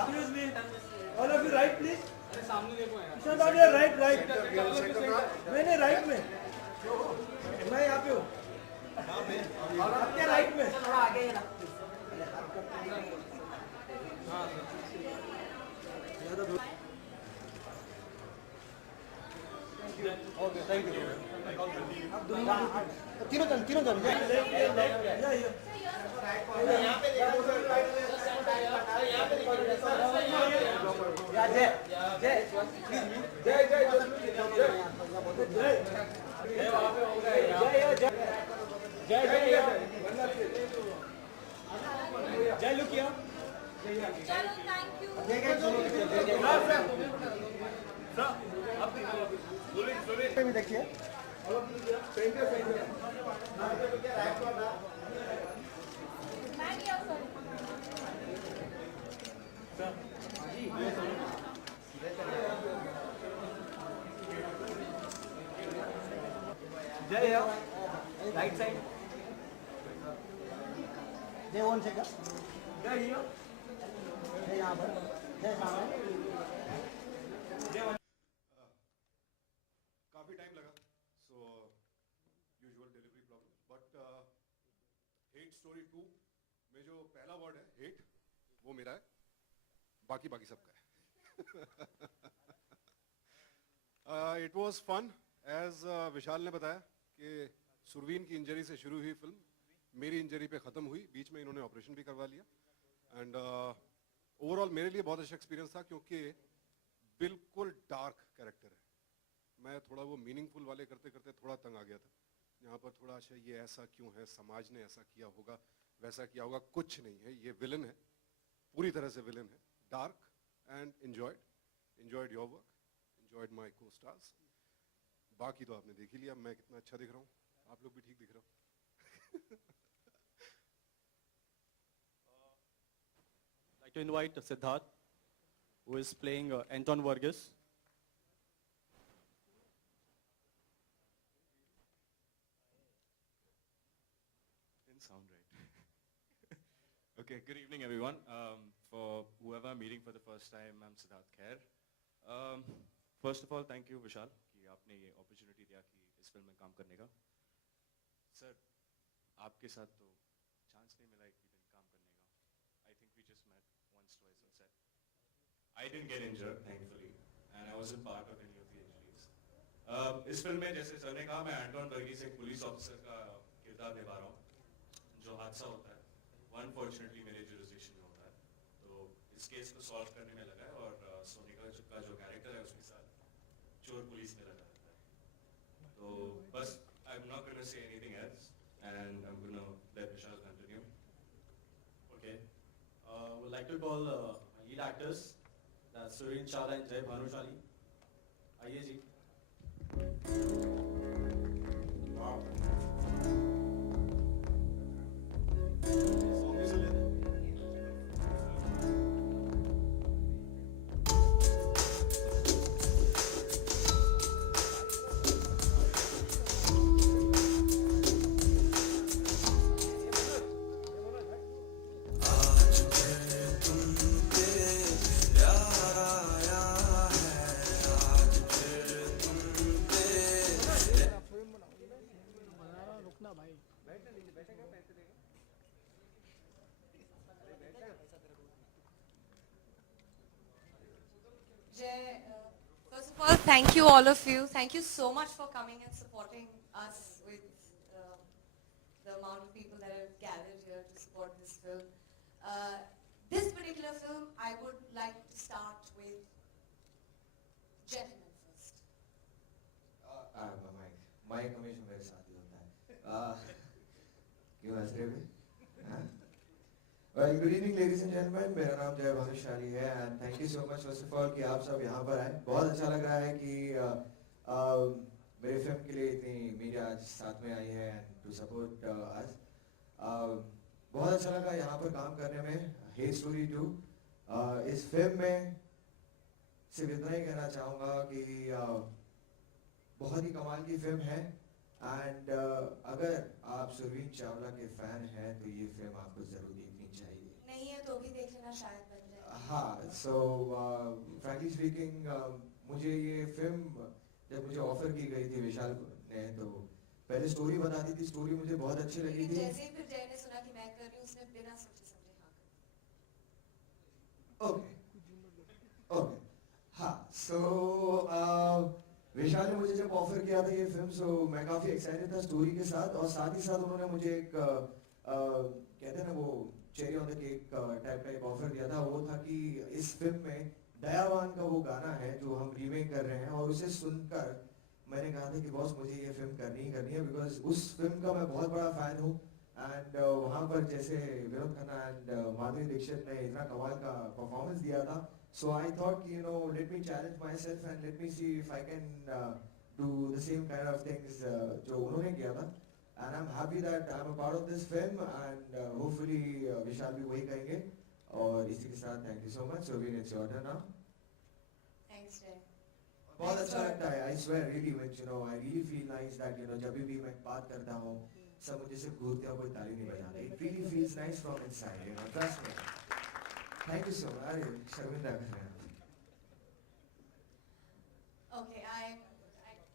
Excuse me. All of you right, please. अरे सामने देखो यार। Mission on your right, right. नहीं right में। मैं यहाँ पे हूँ। आपके right में। थोड़ा आगे ही रख। Okay, thank you. तीनों जन। जय लुकिया। चलो थैंक यू। भी देखिए जय राइट साइड। जय वन से जय यहाँ पर जय सामने काफ़ी टाइम लगा so usual delivery problem but Hate Story 2 में जो पहला वर्ड है हेट वो मेरा है, बाकी सबका है। इट वाज फन एज विशाल ने बताया कि सुरवीन की इंजरी से शुरू हुई फिल्म मेरी इंजरी पे ख़त्म हुई, बीच में इन्होंने ऑपरेशन भी करवा लिया एंड ओवरऑल मेरे लिए बहुत अच्छा एक्सपीरियंस था क्योंकि बिल्कुल डार्क कैरेक्टर है। मैं थोड़ा वो मीनिंगफुल वाले करते करते थोड़ा तंग आ गया था, यहाँ पर थोड़ा अच्छा ये ऐसा क्यों है, समाज ने ऐसा किया होगा वैसा किया होगा, कुछ नहीं है, ये विलन है, पूरी तरह से विलन है, dark and enjoyed your work, enjoyed माई को स्टार्स। बाकी तो आपने देख ही लिया मैं कितना अच्छा दिख रहा हूँ, आप लोग भी ठीक दिख रहे हो। I'd like to invite Siddharth, who is playing Anton Vargas. Didn't sound right. Okay, good evening everyone. For whoever I'm meeting for the first time, I'm Siddharth Khair. First of all, thank you Vishal कि आपने ये opportunity दिया कि इस फिल्म में काम करने का। Sir, आपके साथ तो chance नहीं मिला एक भी दिन काम करने का। I think we just met once, twice on set. I didn't get injured, thankfully, and I wasn't part of any of the injuries. इस फिल्म में जैसे सर ने कहा मैं एंटोन वर्गीस एक पुलिस ऑफिसर का किरदार निभा रहा हूँ। जो हादसा होता है, वो अनफॉर्चुनेटली मेरे जुरिस्डिक्शन में होता है, तो इस केस को सॉल्व करने में लगा है और सोनिका का जो कैरेक्टर है उसके साथ चोर पुलिस में लगा रहता है। तो बस I'm not going to say anything else, and I'm going to let Vishal continue. Okay. Would like to call lead actors, that's Surin Chawla and Jay Bhanushali. आइए जी। Jay, first of all, thank you all of you. Thank you so much for coming and supporting us with the amount of people that have gathered here to support this film. This particular film, I would like to start with gentlemen first. Mic हमेशा मेरे साथ ही होता है। क्यों हंस रहे हो? Well, good evening, ladies and gentlemen. मेरा नाम जय भानुशाली है and thank you so much first of all कि आप सब यहाँ पर आए। बहुत अच्छा लग रहा है कि मेरे फिल्म के लिए इतनी मीडिया आज साथ में आई है and to support us. बहुत अच्छा लगा यहाँ पर काम करने में। Hate Story 2 इस फिल्म में सिर्फ इतना ही कहना चाहूँगा कि बहुत ही कमाल की फिल्म है एंड अगर आप सुरवीन चावला के फैन हैं तो ये फिल्म आपको जरूर देखनी चाहिए। नहीं है तो भी देख लेना, शायद बन जाए। हाँ, so frankly speaking, मुझे ये फिल्म जब मुझे ऑफर की गई थी विशाल ने, तो पहले स्टोरी बता दी थी, स्टोरी मुझे बहुत अच्छी लगी लेकिन थी। जैसे ही फिर जय ने सुना कि मैं कर रही हूँ, उसने बिना सोचे समझे हाँ कर ओके ओके, हाँ, so विशाल ने मुझे जब ऑफर किया था ये फिल्म, so मैं काफी एक्साइटेड था स्टोरी के साथ, और साथ ही साथ उन्होंने मुझे एक कहते हैं ना वो cherry on the cake type का एक ऑफर दिया था। वो था कि इस फिल्म में दयावान का वो गाना है जो हम रीमेक कर रहे हैं, और उसे सुनकर मैंने कहा था कि बॉस मुझे ये फिल्म करनी ही करनी है, बिकॉज उस फिल्म का मैं बहुत बड़ा फैन हूँ। एंड वहाँ पर जैसे विनोद खन्ना एंड माधुरी दीक्षित ने इतना कमाल का परफॉर्मेंस दिया था, so I thought you know let me challenge myself and let me see if I can do the same kind of things जो उन्होंने किया था, and I'm happy that I'm a part of this film, and hopefully विशाल भी वही करेंगे। और इसी के साथ thank you so much, Sorbin, it's your turn now। Thanks जय। बहुत अच्छा लगता है, I swear really, which you know I really feel nice that you know जब भी मैं बात करता हूँ सब मुझे सिर्फ घूरते हैं, कोई ताली नहीं बजाते। It really feels nice from inside, you know, trust me। Thank you so much। अरे शर्मिंदा कर रहे हैं। Okay, I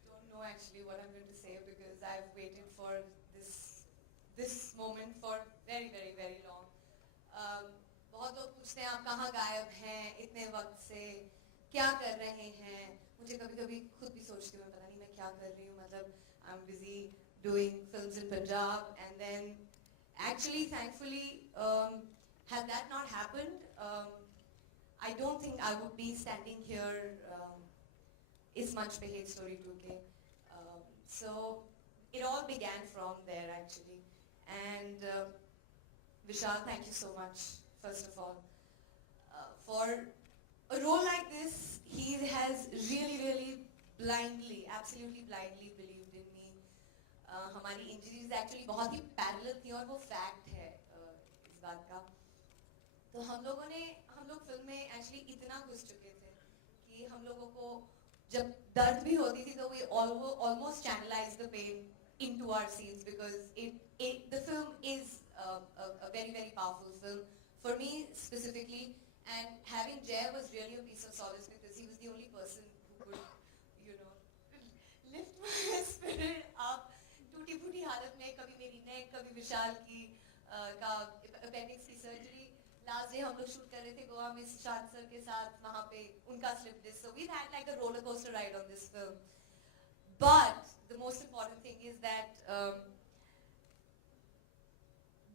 don't know actually what I'm going to say because I've waited for this moment for very long. बहुत लोग पूछते हैं आप कहाँ गायब हैं इतने वक्त से, क्या कर रहे हैं? मुझे कभी-कभी खुद भी सोचती हूँ मैं पता नहीं मैं क्या कर रही हूँ, मतलब I'm busy doing films in Punjab, and then actually thankfully had that not happened, I don't think I would be standing here is much पे hate story 2K. So it all began from there actually, and Vishal, thank you so much first of all for a role like this. He has really absolutely blindly believed in me. हमारी injuries actually बहुत ही पैरेलल थी और वो फैक्ट है इस बात का। तो हम लोग फिल्म में एक्चुअली इतना घुस चुके थे कि हम लोगों को जब दर्द भी होती थी तो we almost channelize the pain into our scenes because the film is a very powerful film for me specifically, and having Jay was really a piece of solace because he was the only person who could lift my spirit up। टूटी फूटी हालत में कभी मेरी नेक, कभी विशाल की का अपेंडिक्स की सर्जरी, लास्ट डे हम लोग शूट कर रहे थे गोवा में शाद सर के साथ, वहाँ पे उनका slip disc, so we've had like a roller coaster ride on this film, but the most important thing is that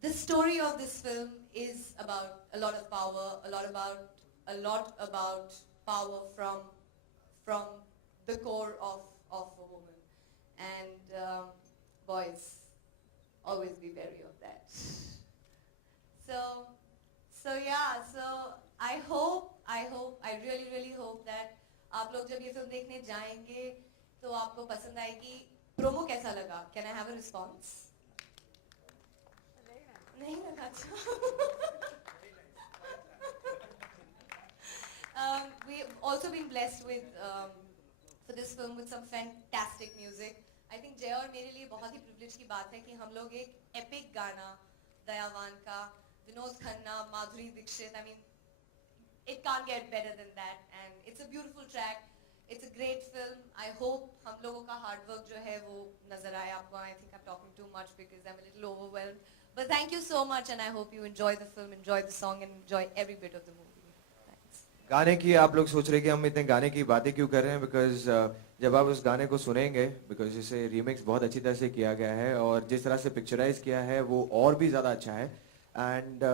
the story of this film is about a lot of power, a lot about power from the core of a woman, and boys always be wary of that. So yeah, so I really hope that आप लोग जब ये फिल्म देखने जाएंगे तो आपको पसंद आएगी। प्रोमो कैसा लगा? Can I have a response? नहीं लगा अच्छा। We've also been blessed with for this film with some fantastic music. I think जय और मेरे लिए बहुत ही privilege की बात है कि हम लोग एक epic गाना दयावान का, विनोद खन्ना, माधुरी Dixit, I mean it can't get better than that, and it's a beautiful track, it's a great film. I hope हम लोगों का hard work जो है वो नजर आए आपको। I think I'm talking too much because I'm a little overwhelmed, but thank you so much and I hope you enjoy the film, enjoy the song and enjoy every bit of the movie. Thanks. गाने की आप लोग सोच रहे कि हम इतने गाने की बातें क्यों कर रहे हैं, बिकॉज जब आप उस गाने को सुनेंगे, बिकॉज इसे रीमिक्स बहुत अच्छी तरह से किया गया है और जिस तरह से पिक्चराइज किया है वो और भी ज़्यादा अच्छा है। एंड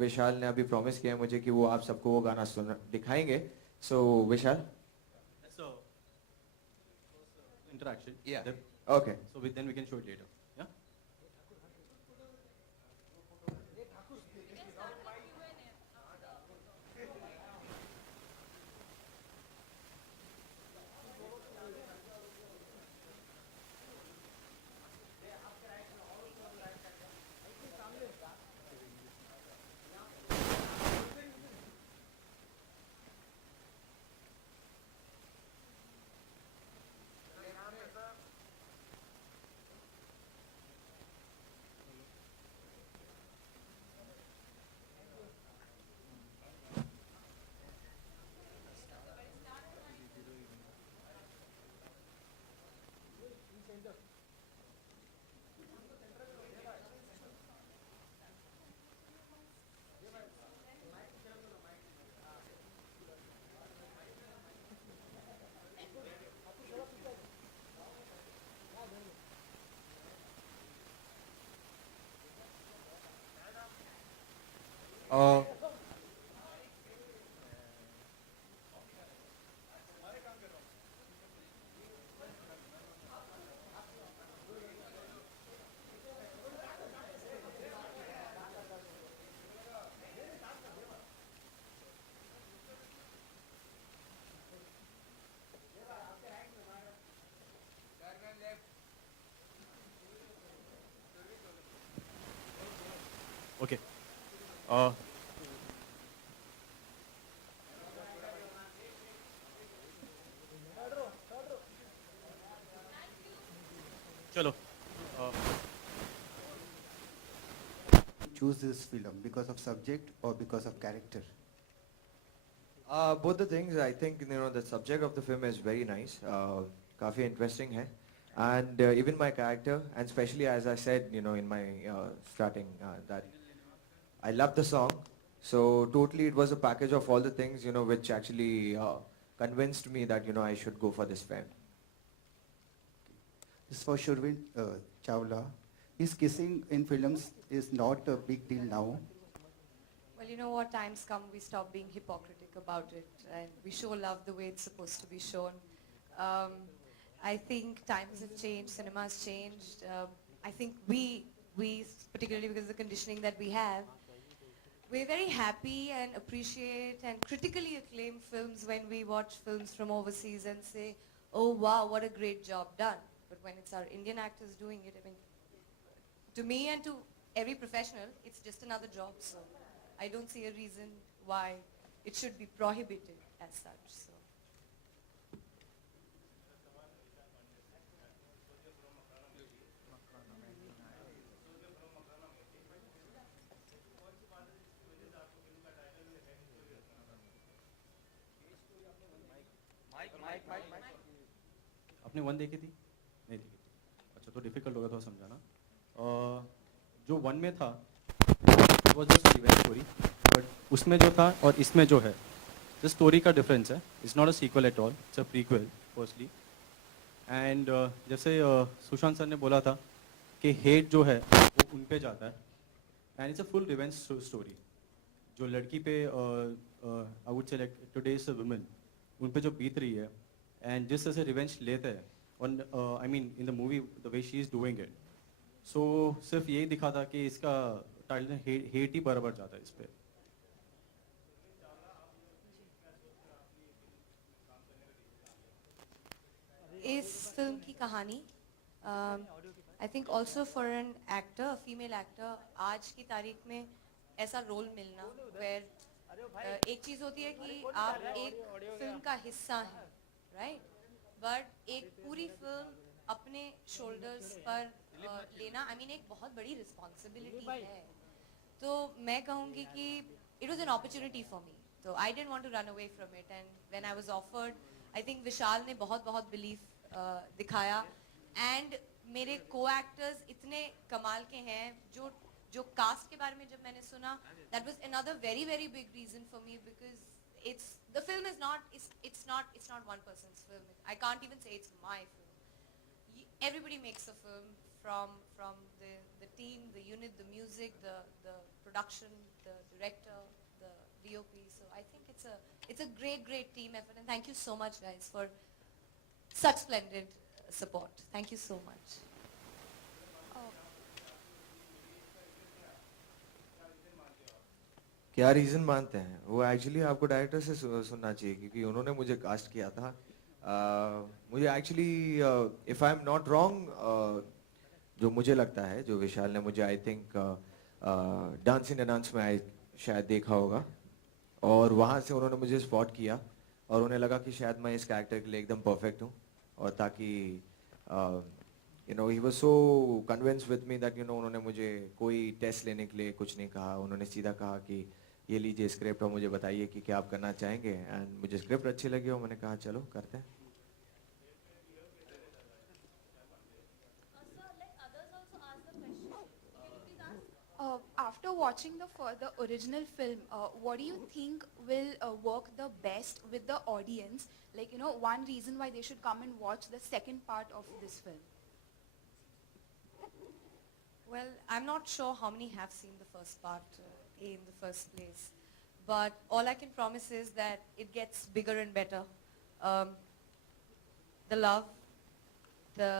विशाल ने अभी प्रॉमिस किया है मुझे कि वो आप सबको वो गाना दिखाएंगे। सो विशाल, So, interaction. Yeah. Then, okay, then we can show it later. Yeah. Uh, चलो. Choose this film because of subject or because of character? Both the things. I think the subject of the film is very nice. काफी interesting है, and even my character, and especially as I said, in my starting, that I love the song. So totally, it was a package of all the things which actually convinced me that I should go for this film. This is for Shurvil Chawla. His kissing in films is not a big deal now. Well, you know what? Times come, we stop being hypocritic about it, and we show love the way it's supposed to be shown. I think times have changed, cinema has changed. I think we, particularly because of the conditioning that we have, we're very happy and appreciate and critically acclaim films when we watch films from overseas and say, oh wow, what a great job done. But when it's our Indian actors doing it, I mean, to me and to every professional, it's just another job. So I don't see a reason why it should be prohibited as such. So. आपने वन देखी थी? नहीं देखी थी. अच्छा, तो डिफिकल्ट होगा थोड़ा समझाना. जो वन में था वो जस्ट रिवेंज स्टोरी, बट उसमें जो था और इसमें जो है, द स्टोरी का डिफरेंस है. It's not a sequel at all, it's a prequel firstly. And जैसे सुशांत सर ने बोला था कि हेट जो है वो उन पे जाता है, and it's a full revenge story. जो लड़की पे I would say like today's women, उन पे जो बीत रही है, एंड जिस तरह से रिवेंज लेते हैं, और I mean in the movie the way she is doing it. So सिर्फ यही दिखा था कि इसका टाइटल हेट ही बराबर जाता है इस पे. इस फिल्म की कहानी I think also for an actor, female actor, आज की तारीख में ऐसा रोल मिलना वेयर एक चीज़ होती है कि आप एक फिल्म का हिस्सा हैं, राइट, बट एक पूरी फिल्म अपने शोल्डर्स पर लेना, आई मीन एक बहुत बड़ी रिस्पॉन्सिबिलिटी है. तो मैं कहूँगी कि it was an opportunity for me, तो I don't want to run away from it. And when I was offered, I think Vishal ने बहुत बिलीफ दिखाया, एंड मेरे को एक्टर्स इतने कमाल के हैं. जो कास्ट के बारे में जब मैंने सुना, that was another very big reason for me, because it's the film is not it's not one person's film. I can't even say it's my film. Everybody makes a film, from the team, the unit, the music, the production, the director, the DOP. So I think it's a great team effort, and thank you so much guys for such splendid support. Thank you so much. क्या रीज़न मानते हैं वो? एक्चुअली आपको डायरेक्टर से सुनना चाहिए, क्योंकि उन्होंने मुझे कास्ट किया था. मुझे actually, if I am not wrong, जो मुझे लगता है, जो विशाल ने मुझे आई थिंक डांस इन डांस में शायद देखा होगा, और वहाँ से उन्होंने मुझे स्पॉट किया, और उन्हें लगा कि शायद मैं इस कैरेक्टर के लिए एकदम परफेक्ट हूँ. और ताकि he was so convince with me that उन्होंने मुझे कोई टेस्ट लेने के लिए कुछ नहीं कहा. उन्होंने सीधा कहा कि ये लीजिए स्क्रिप्ट और मुझे बताइए कि क्या आप करना चाहेंगे. एंड मुझे स्क्रिप्ट अच्छी लगी और मैंने कहा चलो करते हैं. After watching the original film, what do you think will work the best with the audience? Like, one reason why they should come and watch the second part of this film. Well, I'm not sure how many have seen the first part in the first place, but all I can promise is that it gets bigger and better. The love, the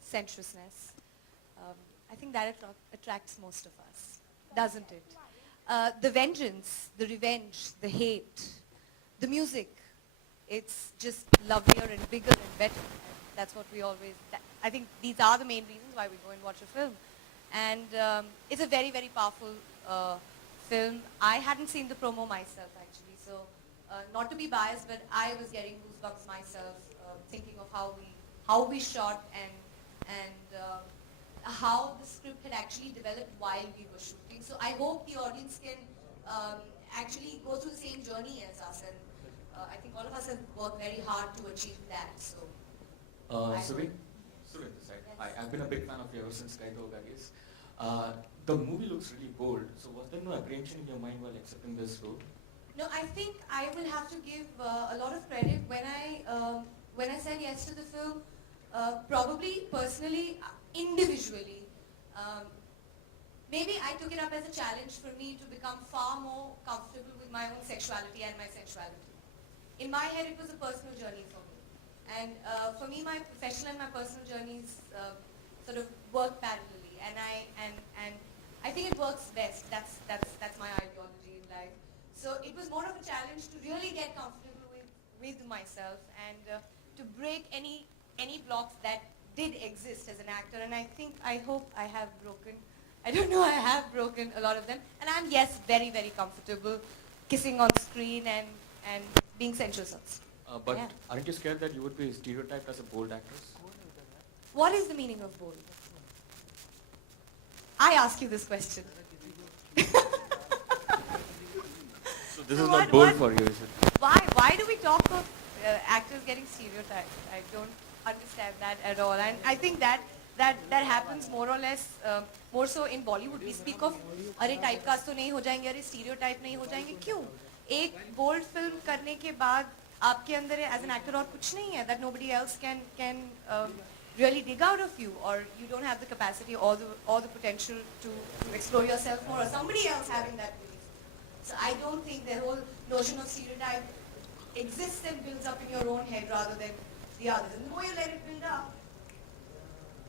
sensuousness, I think that attracts most of us, doesn't it? The vengeance, the revenge, the hate, the music, it's just lovelier and bigger and better. And that's what we always, I think these are the main reasons why we go and watch a film. And it's a very powerful film. I hadn't seen the promo myself actually, so not to be biased, but I was getting goosebumps myself, thinking of how we shot and how the script had actually developed while we were shooting. So I hope the audience can actually go through the same journey as us, and I think all of us have worked very hard to achieve that. So. Suvin this side. I've been a big fan of yours since Kaito Gagis. The movie looks really bold. So was there no apprehension in your mind while accepting this role? No, I think I will have to give a lot of credit when I said yes to the film. Probably personally, individually, maybe I took it up as a challenge for me to become far more comfortable with my own sexuality and my sensuality. In my head, it was a personal journey for me, and for me, my professional and my personal journeys sort of work parallelly, and I think it works best. That's my ideology in life. So it was more of a challenge to really get comfortable with myself and to break any blocks that did exist as an actor. And I hope I have broken, I don't know, I have broken a lot of them. And I'm, yes, very, very comfortable kissing on screen and being sensuous. But Yeah. aren't you scared that you would be stereotyped as a bold actress? What is the meaning of bold? I ask you this question. So this So is what- not bold what- for you, is it? Why do we talk of actors getting stereotyped? I don't understand that at all. And I think that happens more or less more so in Bollywood. We speak of अरे typecast तो नहीं हो जाएंगे, अरे stereotype नहीं हो जाएंगे. क्यों? एक bold film करने के बाद आपके अंदर as an actor और कुछ नहीं है that nobody else can really dig out of you, or you don't have the capacity or the potential to explore yourself more, or somebody else having that belief. So I don't think the whole notion of stereotype exists and builds up in your own head rather than the others. And the more you let it build up,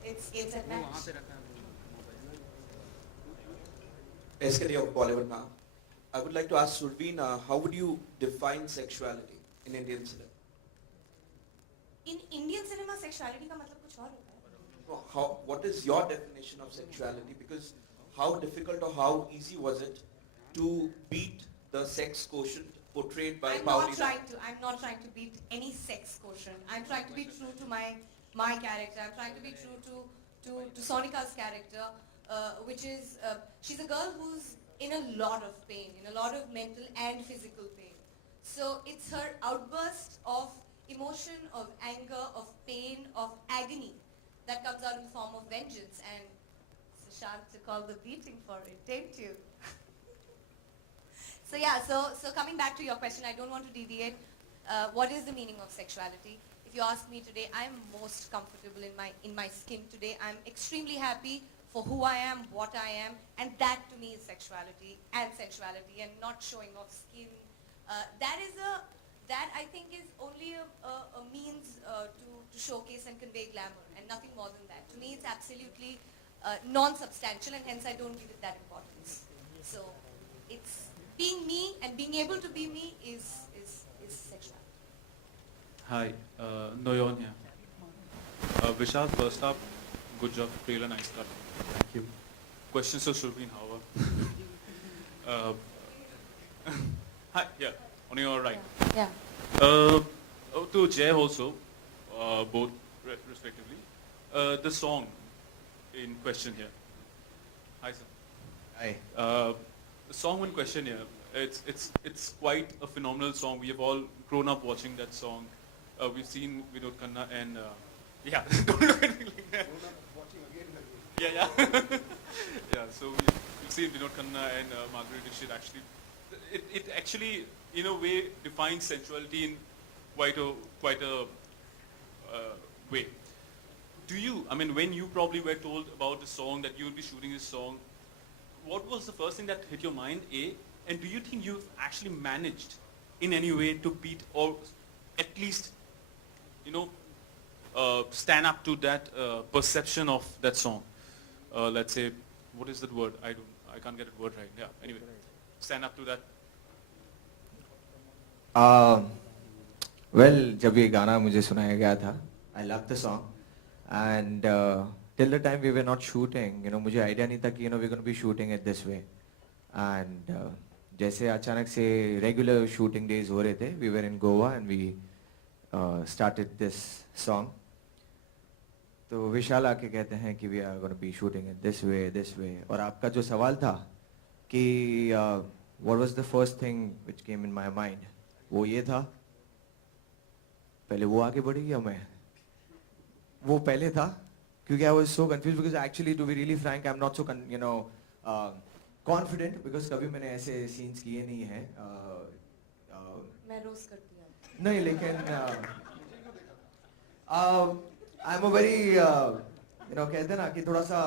it's a match. SKD of Bollywood now. I would like to ask Surveen, how would you define sexuality in Indian cinema? In Indian cinema, sexuality का मतलब कुछ और होता है. What is your definition of sexuality? Because how difficult or how easy was it to beat the sex quotient portrayed by I'm Pauli? not trying to beat any sex quotient. I'm trying to be true to my character. I'm trying to be true to Sonika's character, which is she's a girl who's in a lot of pain, in a lot of mental and physical pain. So it's her outburst of emotion, of anger, of pain, of agony that comes out in the form of vengeance. And Sushant took all the beating for it, didn't you? So yeah, so coming back to your question, I don't want to deviate. What is the meaning of sexuality? If you ask me today, I'm most comfortable in my skin today. I'm extremely happy for who I am, what I am, and that to me is sexuality and sensuality, and not showing off skin. That I think is only a means to showcase and convey glamour, and nothing more than that. To me, it's absolutely non-substantial, and hence I don't give it that importance. So it's being me, and being able to be me is sexuality. Hi, Noyon here. Vishal, first up, good job, trailer, nice cut. Thank you. Questions to Surveen, however. Hi, yeah, on your right. Yeah. To Jay also, both respectively. The song in question here. Hi, sir. Hi. The song in question here, it's quite a phenomenal song. We have all grown up watching that song. We've seen Vinod Khanna and yeah, don't look at me like that. Yeah. Yeah. So we've seen Vinod Khanna and Margaret Dixit actually. It actually, in a way, defines sensuality in quite a way. Do you? I mean, when you probably were told about the song that you would be shooting this song, what was the first thing that hit your mind? A, and do you think you've actually managed in any way to beat or at least, stand up to that perception of that song? Let's say, what is that word? I can't get a word right. Yeah. Anyway, stand up to that. Well, जब ये गाना मुझे सुनाया गया था, I loved the song, and till the time we were not shooting, मुझे idea नहीं था कि we're going to be shooting it this way. And जैसे अचानक से रेगुलर शूटिंग डेज हो रहे थे, we were in Goa and we started this song. तो विशाल आके कहते हैं कि we are gonna be shooting it this way. और आपका जो सवाल था कि what was the first thing which came in my mind, वो ये था, पहले वो आगे बढ़ी या मैं? वो पहले था, क्योंकि I was so confuse because actually to be really frank I am not so confident because कभी मैंने ऐसे सीन्स किए नहीं हैं. मैं रोज करती हूँ. नहीं, लेकिन आई एम अ वेरी कहते हैं ना कि थोड़ा सा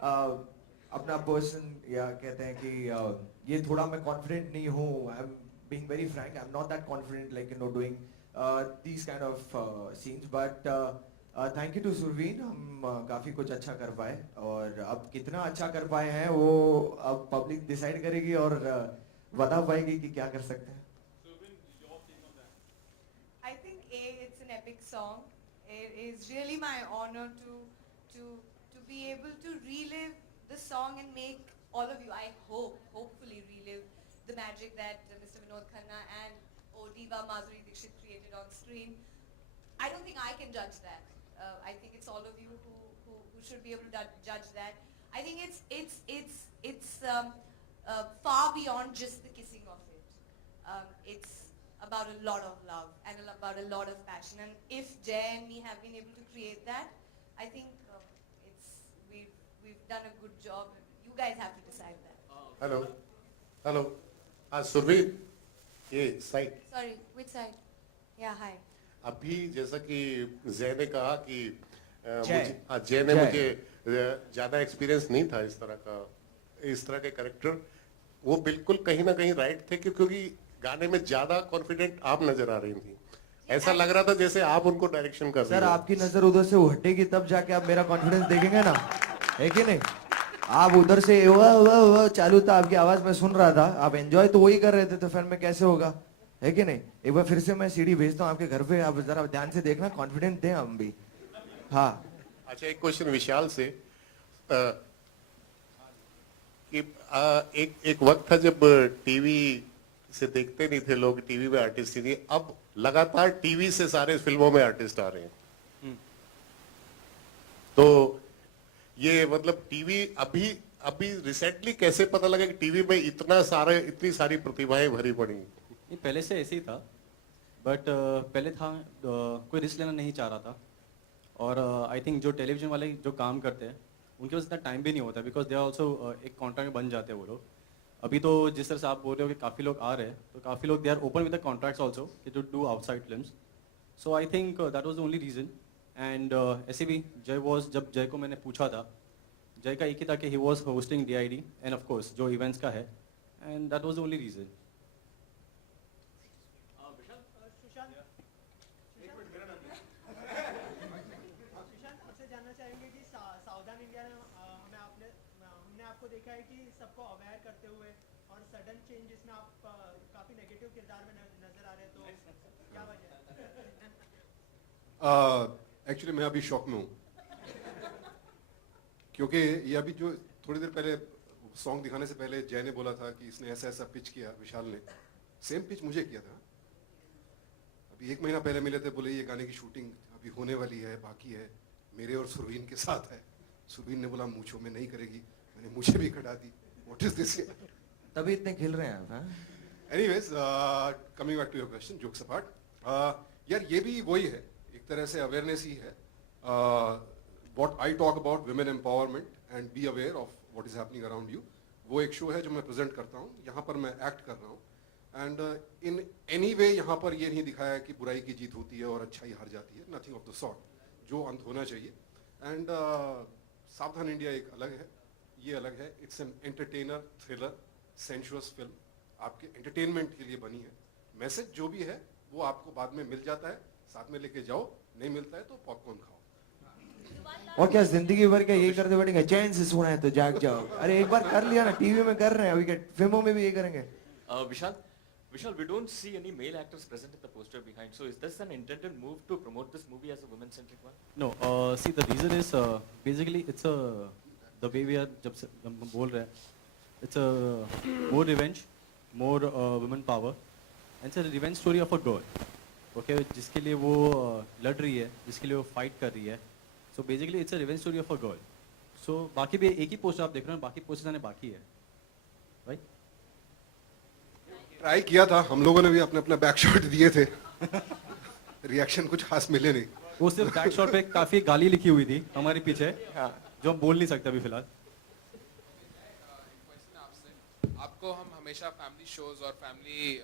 अपना पर्सन, या कहते हैं कि ये थोड़ा मैं कॉन्फिडेंट नहीं हूँ. I am being very Frank, I am not that confident like doing these kind of scenes, but thank you to Surveen. हम काफी कुछ अच्छा कर पाए, और अब कितना अच्छा कर पाए हैं वो अब पब्लिक डिसाइड करेगी और बता पाएगी कि क्या कर सकते हैं. I think it's an epic song. It is really my honor to be able to relive the song and make all of you, I hopefully relive the magic that Mr. Vinod Khanna and Diva Madhuri Dixit created on screen. I don't think I can judge that. I think it's all of you who should be able to judge that. I think it's far beyond just the kissing of it. It's about a lot of love and about a lot of passion. And if Jay and me have been able to create that, I think we've done a good job. You guys have to decide that. Hello. Surveen, ये side. Sorry, which side? Yeah, hi. अभी जैसा कि जय ने कहा कि जय ने मुझे ज्यादा एक्सपीरियंस नहीं था इस तरह के कैरेक्टर. वो बिल्कुल कहीं ना कहीं राइट थे, क्योंकि गाने में ज्यादा कॉन्फिडेंट आप नजर आ रही थी. ऐसा लग रहा था जैसे आप उनको डायरेक्शन कर रहे हैं. सर, आपकी नजर उधर से हटेगी तब जाके आप मेरा कॉन्फिडेंस देखेंगे ना, है कि नहीं? आप उधर से वाह चालू था, आपकी आवाज मैं सुन रहा था, आप एंजॉय तो वही कर रहे थे, तो फिर में कैसे होगा, है कि नहीं? एक बार फिर से मैं सीडी भेजता हूँ आपके घर पे, आप जरा ध्यान से देखना, कॉन्फिडेंट थे हम भी. हाँ. अच्छा, एक क्वेश्चन विशाल से. कि एक वक्त था जब टीवी से देखते नहीं थे लोग, टीवी में आर्टिस्ट ही नहीं. अब लगातार टीवी से सारे फिल्मों में आर्टिस्ट आ रहे हैं. तो ये मतलब टीवी अभी रिसेंटली कैसे पता लगा कि टीवी में इतनी सारी प्रतिभाएं भरी पड़ी? ये पहले से ऐसे ही था, बट पहले था कोई रिस्क लेना नहीं चाह रहा था. और आई थिंक जो टेलीविजन वाले जो काम करते हैं उनके पास इतना टाइम भी नहीं होता, बिकॉज दे आर ऑल्सो एक कॉन्ट्रैक्ट में बन जाते हैं वो लोग. अभी तो जिस तरह से आप बोल रहे हो कि काफ़ी लोग आ रहे हैं, तो काफ़ी लोग they are open with the contracts also कि to do outside films. So I think that was the only reason. And ऐसे भी जब जय को मैंने पूछा था, जय का एक ही था कि he was hosting DID end of course जो इवेंट्स का है, and that was the only reason. सावधान इंडिया हमने आपको देखा है कि सबको अवेयर करते हुए और सडन चेंजेस में आप काफी नेगेटिव किरदार में नजर आ रहे हैं, तो क्या वजह है? एक्चुअली मैं अभी शॉक में हूँ, क्योंकि ये अभी जो थोड़ी देर पहले सॉन्ग दिखाने से पहले जय ने बोला था कि इसने ऐसा पिच किया, विशाल ने सेम पिच मुझे किया था. अभी 1 महीना पहले मिले थे, बोले ये गाने की शूटिंग अभी होने वाली है, बाकी है, मेरे और सुरवीन के साथ है. सुरवीन ने बोला मूंछों में नहीं करेगी, मैंने मुझे भी कटा दी. What is this? तभी इतने खिल रहे हैं आप. Anyways, coming back to your question, jokes apart, यार ये भी वही है, एक तरह से अवेयरनेस ही है. What I talk about women empowerment and be aware of what is happening around you, वो एक शो है जो मैं प्रेजेंट करता हूँ. यहाँ पर मैं एक्ट कर रहा हूँ, एंड इन एनी वे यहाँ पर ये नहीं दिखाया कि बुराई की जीत होती है और अच्छाई हार जाती है. Nothing of the sort. जो अंत होना चाहिए. एंड सावधान इंडिया एक अलग है, ये अलग है. It's an entertainer thriller sensuous film, आपके एंटरटेनमेंट के लिए बनी है. मैसेज जो भी है वो आपको बाद में मिल जाता है, साथ में लेके जाओ, नहीं मिलता है तो पॉपकॉर्न खाओ. और क्या जिंदगी भर क्या यही करते बैठेंगे? चैन से सोना है तो जाग जाओ. अरे एक बार कर लिया ना, टीवी में कर रहे हैं, अभी क्या फिल्मों में भी यही करेंगे. Vishal, we don't see any male actors present in the poster behind. So is this an intended move to promote this movie as a women-centric one? No, see the reason is basically it's the way we are जब हम बोल रहे हैं it's a more revenge, more women power, and it's a revenge story of a girl. Okay, जिसके लिए वो लड़ रही है, जिसके लिए वो फाइट कर रही है. So basically it's a revenge story of a girl. So बाकी भी एक ही पोस्टर आप देख रहे हो, बाकी पोस्टर्स आने बाकी है, right? ट्राई किया था, हम लोगों ने भी अपने अपने बैक शॉट दिए थे. रिएक्शन कुछ खास मिले नहीं. वो सिर्फ बैक शॉट पे काफी गाली लिखी हुई थी हमारे पीछे, जो हम बोल नहीं सकते अभी फिलहाल. आपको हम हमेशा फैमिली शोज और फैमिली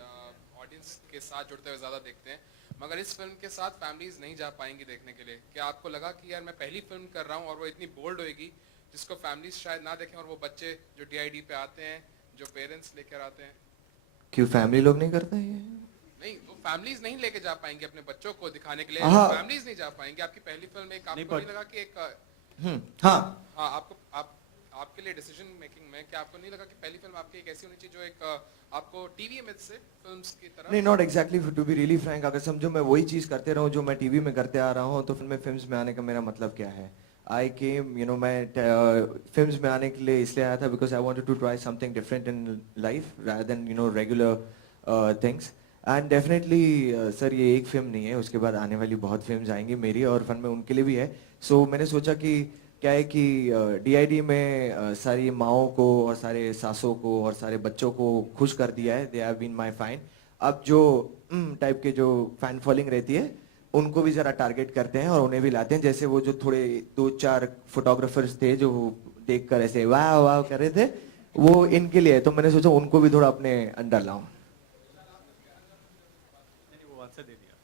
ऑडियंस के साथ जुड़ते हुए ज़्यादा देखते हैं, मगर इस फिल्म के साथ फैमिलीज नहीं जा पाएंगी देखने के लिए. क्या आपको लगा कि यार मैं पहली फिल्म कर रहा हूँ और वो इतनी बोल्ड होएगी जिसको फैमिलीज शायद ना देखें, और वो बच्चे जो DID पे आते हैं, जो पेरेंट्स लेकर आते हैं, क्यों फैमिली लोग नहीं करते हैं? नहीं वो फैमिलीज नहीं लेके जा पाएंगे अपने बच्चों को दिखाने के लिए, हाँ। फैमिलीज नहीं जा पाएंगे. आपकी पहली फिल्म एक आपको नहीं लगा कि एक हाँ आपके लिए डिसीजन मेकिंग में क्या आपको नहीं लगा कि पहली फिल्म आपकी एक ऐसी होनी चाहिए जो एक आपको टीवी इमेज से फिल्म्स की तरह? नहीं, not exactly, to be really frank, अगर समझो मैं वही चीज करते रहूं जो मैं टीवी में करते आ रहा हूं, तो फिल्म में फिल्म्स में आने का मेरा मतलब क्या है? आई केम, यू नो, मैं फिल्म्स में आने के लिए इसलिए आया था because I wanted to try something different in life rather than you know regular things. And definitely sir ये एक फिल्म नहीं है, उसके बाद आने वाली बहुत फिल्म्स आएंगी मेरी और फन में उनके लिए भी है. सो मैंने सोचा कि क्या है कि DID में सारी माओं को और सारे सासों को और सारे बच्चों को खुश कर दिया है. They have been my fine. अब जो टाइप के जो फैन फॉलोइंग रहती है उनको भी जरा टारगेट करते हैं और उन्हें भी लाते हैं. जैसे वो जो थोड़े 2-4 फोटोग्राफर्स थे जो देखकर ऐसे वाह वाह कर रहे थे, वो इनके लिए है. तो मैंने सोचा उनको भी थोड़ा अपने अंडर लाऊं. वो आंसर दे दिया.